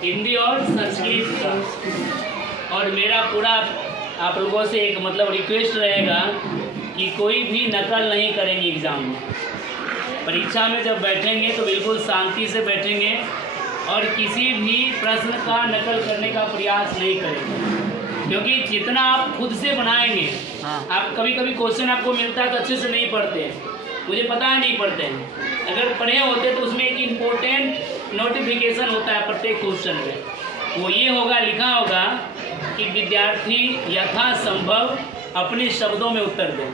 हिंदी और संस्कृत का। और मेरा पूरा आप लोगों से एक मतलब रिक्वेस्ट रहेगा कि कोई भी नकल नहीं करेंगे एग्ज़ाम में। परीक्षा में जब बैठेंगे तो बिल्कुल शांति से बैठेंगे और किसी भी प्रश्न का नकल करने का प्रयास नहीं करेंगे, क्योंकि जितना आप खुद से बनाएंगे। आप कभी कभी क्वेश्चन आपको मिलता है तो अच्छे से नहीं पढ़ते हैं, मुझे पता है नहीं पढ़ते हैं। अगर पढ़े होते तो उसमें एक इम्पोर्टेंट नोटिफिकेशन होता है प्रत्येक क्वेश्चन में, वो ये होगा, लिखा होगा कि विद्यार्थी यथासंभव अपने शब्दों में उत्तर दें।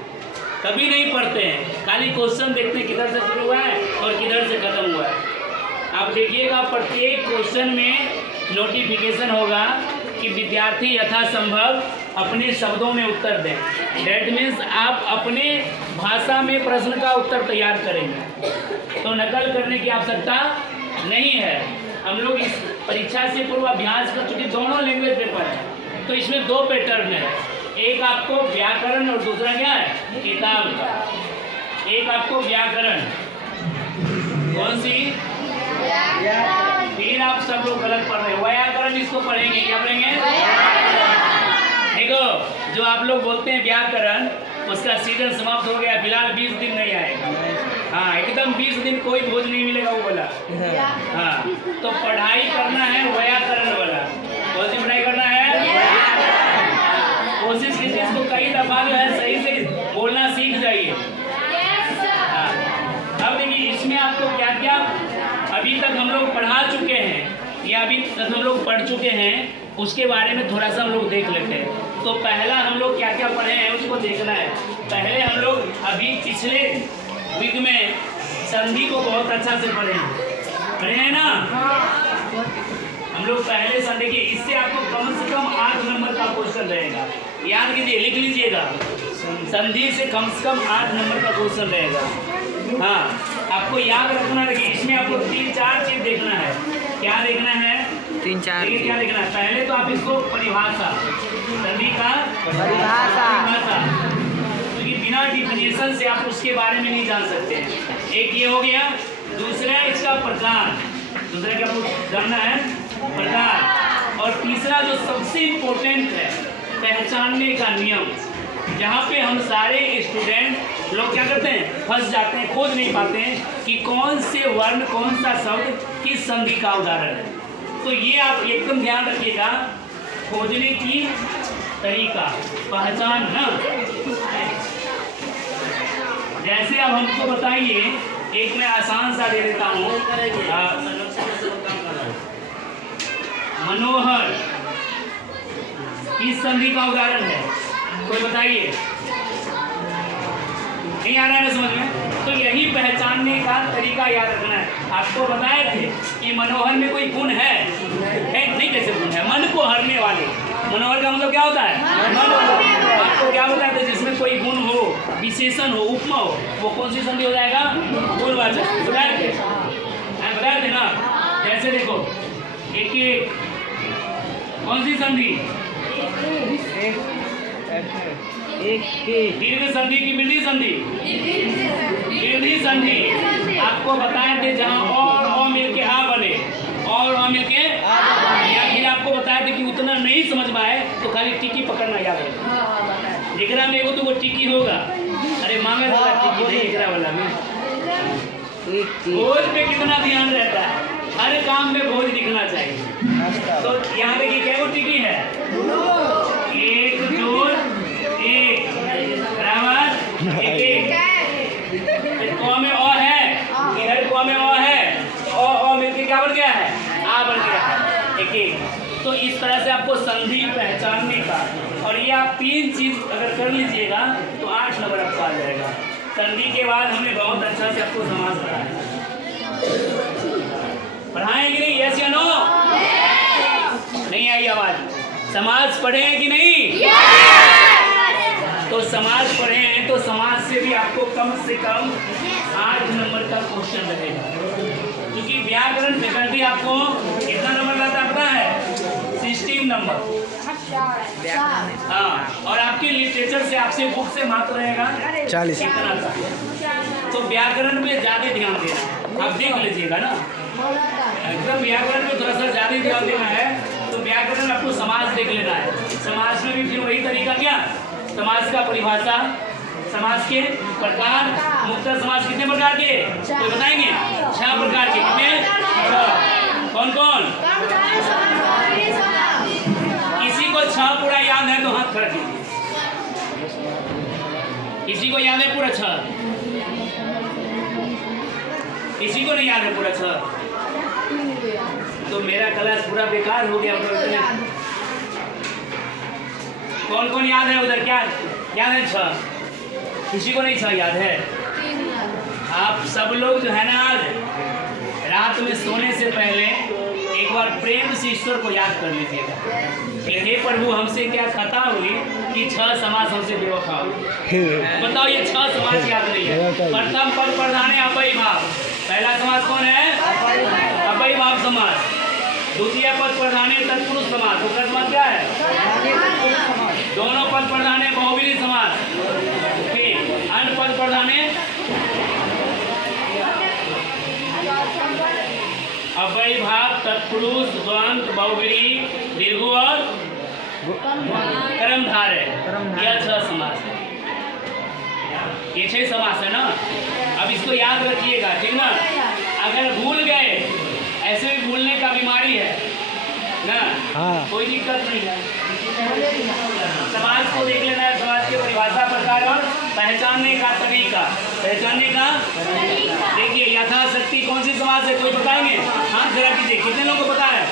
कभी नहीं पढ़ते हैं, खाली क्वेश्चन देखते हैं किधर से शुरू हुआ है और किधर से खत्म हुआ है। आप देखिएगा प्रत्येक क्वेश्चन में नोटिफिकेशन होगा कि विद्यार्थी यथासंभव अपने शब्दों में उत्तर दें। डैट मीन्स आप अपने भाषा में प्रश्न का उत्तर तैयार करेंगे, तो नकल करने की आवश्यकता नहीं है। हम लोग इस परीक्षा से पूर्व अभ्यास कर चुके, दोनों लैंग्वेज पेपर है, तो इसमें दो पैटर्न है, एक आपको व्याकरण और दूसरा क्या है किताब का। एक आपको व्याकरण, कौन सी? फिर आप सब लोग गलत पढ़ रहे हैं, व्याकरण इसको पढ़ेंगे, क्या पढ़ेंगे? देखो, जो आप लोग बोलते हैं व्याकरण, उसका सीजन समाप्त हो गया, फिलहाल 20 दिन नहीं आएगा। हाँ, एकदम 20 दिन कोई भोज नहीं मिलेगा, वो बोला। हाँ, तो पढ़ाई करना है व्याकरण वाला। कौन सी पढ़ाई करना है? कोशिश कीजिए इसको कई दफा जो है सही से बोलना सीख जाइए। हाँ, अब देखिए इसमें आपको क्या क्या अभी तक हम लोग पढ़ा चुके हैं या अभी तक हम लोग पढ़ चुके हैं, उसके बारे में थोड़ा सा हम लोग देख लेते हैं। तो पहला हम लोग क्या क्या पढ़े हैं उसको देखना है। पहले हम लोग अभी पिछले वीक में संधि को बहुत अच्छा से पढ़े हैं ना। हम लोग पहले संधि के, इससे आपको कम से कम 8 नंबर का क्वेश्चन रहेगा, याद कीजिए, लिख लीजिएगा। संधि से कम 8 नंबर का क्वेश्चन रहेगा। हाँ, आपको याद रखना है कि इसमें आपको 3-4 चीज देखना है। क्या देखना है? 3-4 क्या देखना है? पहले तो आप इसको परिभाषा, संधि का परिभाषा, क्योंकि बिना डिफिनेशन से आप उसके बारे में नहीं जान सकते। एक ये हो गया। दूसरा इसका प्रकार, दूसरा क्या जानना है? प्रकार। और तीसरा जो सबसे इम्पोर्टेंट है, पहचानने का नियम, जहाँ पे हम सारे स्टूडेंट लोग क्या करते हैं, फंस जाते हैं, खोज नहीं पाते हैं कि कौन से वर्ण, कौन सा शब्द किस संधि का उदाहरण है। तो ये आप एकदम ध्यान रखिएगा, खोजने की तरीका, पहचान ना। जैसे अब हमको बताइए, एक मैं आसान सा दे देता हूँ, मनोहर किस संधि का उदाहरण है? कोई बताइए, नहीं आ रहा है समझ में? तो यही पहचानने का तरीका याद रखना है। आपको बताए थे कि मनोहर में कोई गुण है? नहीं, कैसे गुण है? मन को हरने वाले। मनोहर का मतलब क्या होता है? मन। आपको क्या बताया था? जिसमें कोई गुण हो, विशेषण हो, उपमा हो, वो कौन सी संधि हो जाएगा? गुणवाचक। बताए थे ना। जैसे देखो, एक कौन सी संधि? दीर्घ संधि की वृद्धि संधि? वृद्धि संधि। आपको बताए थे जहाँ और अ मिल के आ बने, और अ मिल के या फिर आपको बताए थे कि उतना नहीं समझ में आए तो खाली टिकी पकड़ना याद रखना। एकरा में एगो तो वो टिकी होगा, अरे मांगे वाला टिकी नहीं, एकरा वाला में भोज पे कितना ध्यान रहता है, हर काम में भोज दिखना चाहिए। तो यहाँ देखिए क्या टिकी है? 1 जोड़ 1 बराबर 1। क में अ है, इधर क में अ है, अ मिलकर क्या बन गया है? आ बन गया है, 1। तो इस तरह से आपको संधि पहचानने का, और ये आप 3 चीज अगर कर लीजिएगा तो 8 नंबर आपका आ जाएगा। संधि के बाद हमने बहुत अच्छा से आपको समास पढ़ाया। पढ़ाएंगे नहीं? यस या नो? नहीं आई आवाज? समाज पढ़े हैं कि नहीं? तो समाज पढ़े हैं तो समाज से भी आपको कम से कम 8 नंबर का क्वेश्चन रहेगा, क्योंकि व्याकरण फैकल्टी आपको कितना नंबर लाता है पता है? 16 नंबर। हाँ, और आपके लिटरेचर से, आपसे बुक से मात्र रहेगा 40। इतना का। तो व्याकरण पे ज्यादा ध्यान देना, आप देख लीजिएगा ना। एकदम व्याकरण में थोड़ा सा ज़्यादा ध्यान देना है। तो व्याकरण में आपको समास देख लेना है। समास में भी फिर वही तरीका क्या, समास का परिभाषा, समास के प्रकार, मुक्त समास कितने प्रकार के तो बताएंगे, 6 प्रकार के। कितने? 6। कौन कौन? किसी को 6 पूरा याद है तो हाथ खड़ा कीजिए। किसी को याद है पूरा 6? किसी को नहीं याद है पूरा 6? तो मेरा क्लास पूरा बेकार हो गया। कौन कौन याद है उधर? क्या याद है? 6। किसी को नहीं 6 याद है? आप सब लोग जो है ना, आज रात में सोने से पहले एक बार प्रेम से ईश्वर को याद कर लीजिएगा कि हे प्रभु, हमसे क्या खता हुई कि 6 समास हमसे बेवफा हुई। बताओ, ये 6 समास याद नहीं है। प्रथम पद प्रधान अव्ययी भाव। पहला समास कौन है? अव्ययी भाव समास। द्वितीय पद प्रधान तत्पुरुष समास। दूसरा समास क्या है? दोनों पद प्रधान बहुव्रीहि समास। अंत पद प्रधान अव्ययी भाव, तत्पुरुष, द्वंद्व, बहुव्रीहि, दीर्घ और कर्मधार है। यह 6 समास है। ये 6 समास है ना। अब इसको याद रखिएगा, ठीक ना। अगर भूल गए, ऐसे भी भूलने का बीमारी है ना, कोई दिक्कत नहीं है। समाज को देख लेना है, समाज के परिभाषा, प्रकार और पहचानने का तरीका। पहचानने का देखिए, यथाशक्ति कौन सी समाज है? कोई बताएंगे? हाथ खड़ा कीजिए। कितने लोगों को पता है?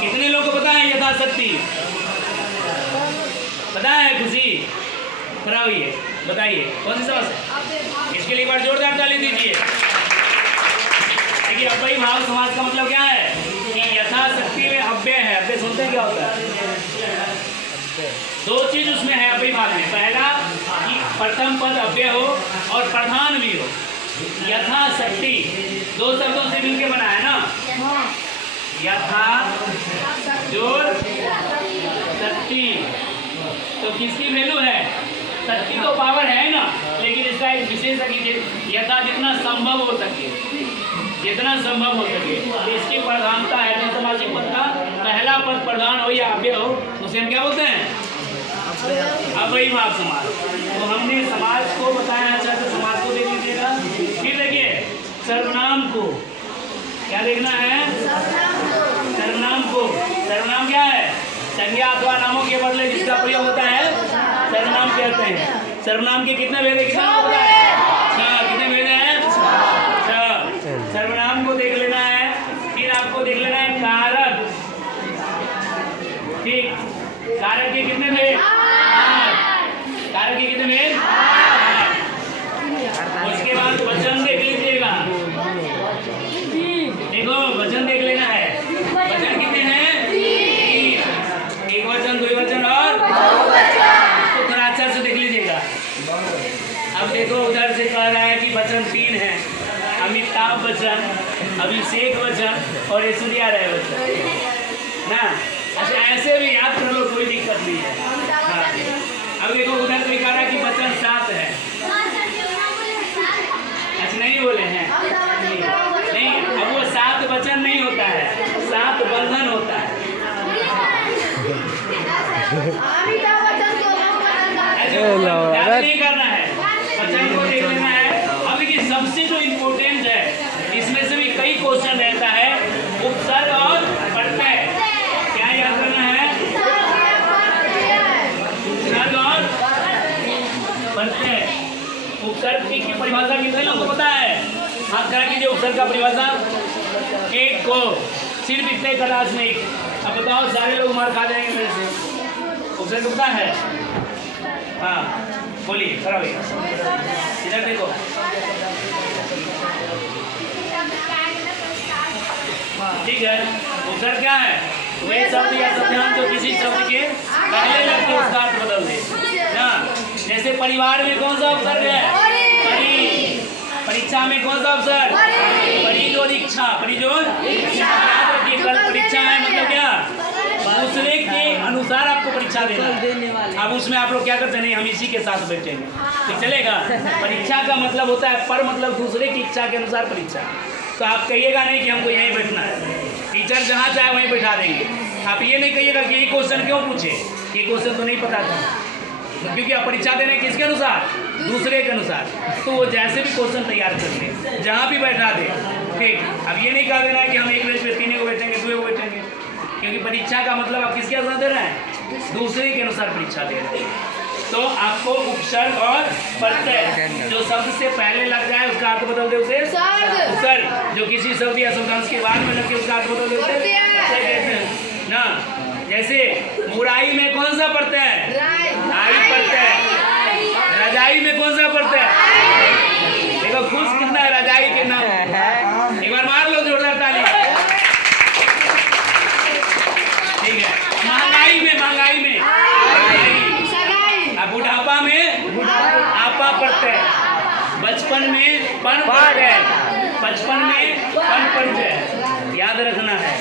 कितने लोगों को पता है यथाशक्ति? पता है? खुशी खड़ा हुई, बताइए कौन सी समाज है? इसके लिए एक बार जोरदार ताली दीजिए। देखिए, अव्ययी भाव समास का मतलब क्या है कि यथाशक्ति में अव्यय है। अव्यय सुनते हैं क्या होता है? 2 चीज उसमें है अव्ययी भाव में। पहला कि प्रथम पद अव्यय हो और प्रधान भी हो। यथाशक्ति 2 शब्दों से मिलकर बना है ना। यथा जोर शक्ति, तो किसकी वैल्यू है? शक्ति तो पावर है ना, लेकिन इसका एक विशेष यथा जितना संभव हो सके, जितना संभव हो सके इसकी प्रधानता है। तो सामाजिक पद का पहला पद प्रधान हो या अव्यय हो, उसे हम क्या बोलते हैं? अव्ययी भाव समास। तो हमने समाज को बताया। अच्छा, तो समाज को देख लीजिएगा। फिर देखिए, सर्वनाम को क्या देखना है? सर्वनाम को। सर्वनाम क्या है? संज्ञा अथवा नामों के बदले जिसका प्रयोग होता है सर्वनाम कहते हैं। सर्वनाम के कितने भेद है? कितना होता है? 6। कितने भेद हैं? 6। सर्वनाम को देख लेना है। फिर आपको देख लेना है कारक। ठीक, कारक के कितने भेद? 8। कारक के कितने भेद? 8। उसके बाद वचन देख लीजिएगा। देखो, वचन देख लेना है। वचन कितने हैं? 3। एक वचन, 2 वचन और तो थोड़ा अच्छा से देख लीजिएगा। अब देखो, उधर से कह रहा है कि वचन 3 है। अमिताभ बच्चन, अभिषेक बच्चन और ऐश्वर्या राय बच्चन ना। अच्छा, ऐसे भी याद कर लो, कोई दिक्कत नहीं है। हाँ। अब देखो, उधर कोई कह रहा है कि वचन 7 है। अच्छा, नहीं बोले हैं? नहीं, अब वो 7 वचन नहीं होता है, 7 बंधन होता है। नहीं करना है, वचन को देख लेना है। अब देखिए, सबसे जो इम्पोर्टेंट है, इसमें से भी कई क्वेश्चन रहता है, उपसर्ग और प्रत्यय। क्या याद करना है? उपसर्ग और प्रत्यय। उपसर्ग की परिभाषा कितने लोगों को पता है? हाथ खड़ा कीजिए। उपसर्ग का परिभाषा एक को सिर्फ इतने क्लास में। अब बताओ, सारे लोग मार खा जाएंगे मेरे से। उपसर्ग पता है? हाँ, बोलिए, खड़ा होइए। इधर देखो। ठीक है, उपसर्ग क्या है? वे शब्द या शब्दांश जो किसी शब्द के पहले लगते उसका अर्थ बदल दे ना। जैसे परिवार में कौन सा उपसर्ग है? परि। परीक्षा में कौन सा उपसर्ग? परिजोदीक्षा। परिजोदीक्षा। याद रखिए, कल परीक्षा है मतलब क्या? दूसरे के अनुसार आपको परीक्षा देना। अब उसमें आप लोग क्या करते नहीं, हम इसी के साथ बैठेंगे, ठीक चलेगा? परीक्षा का मतलब होता है पर, मतलब दूसरे की इच्छा के अनुसार परीक्षा। तो आप कहिएगा नहीं कि हमको यहीं बैठना है, टीचर जहाँ चाहे वहीं बैठा देंगे। आप ये नहीं कहिएगा कि ये क्वेश्चन क्यों पूछे, ये क्वेश्चन तो नहीं पता था, क्योंकि आप परीक्षा दे रहे हैं किसके अनुसार, दूसरे के अनुसार। तो वो जैसे भी क्वेश्चन तैयार कर ले, जहाँ भी बैठा दे, ठीक। अब ये नहीं कह देना है कि हम एक बेंच पे 3 को बैठेंगे, 2 को बैठेंगे, क्योंकि परीक्षा का मतलब आप किसके अनुसार दे रहे हैं, दूसरे के अनुसार परीक्षा दे रहे हैं। तो आपको उपसर्ग और प्रत्यय, जो शब्द से पहले लग जाए उसका अर्थ बदल दे उसे उपसर्ग, जो किसी शब्द या शब्दांश के बाद में लग के उसका अर्थ बदल दे उसे प्रत्यय ना। जैसे मुराई में कौन सा प्रत्यय है, आई प्रत्यय। रजाई में कौन सा प्रत्यय है, देखो खुश कितना है रजाई के नाम, एक बार मार लो जोरदार ताली। ठीक है, महंगाई में, महंगाई में, बुढ़ापा में आपा प्रत्यय, बचपन में पन प्रत्यय, बचपन में पन प्रत्यय, याद रखना है।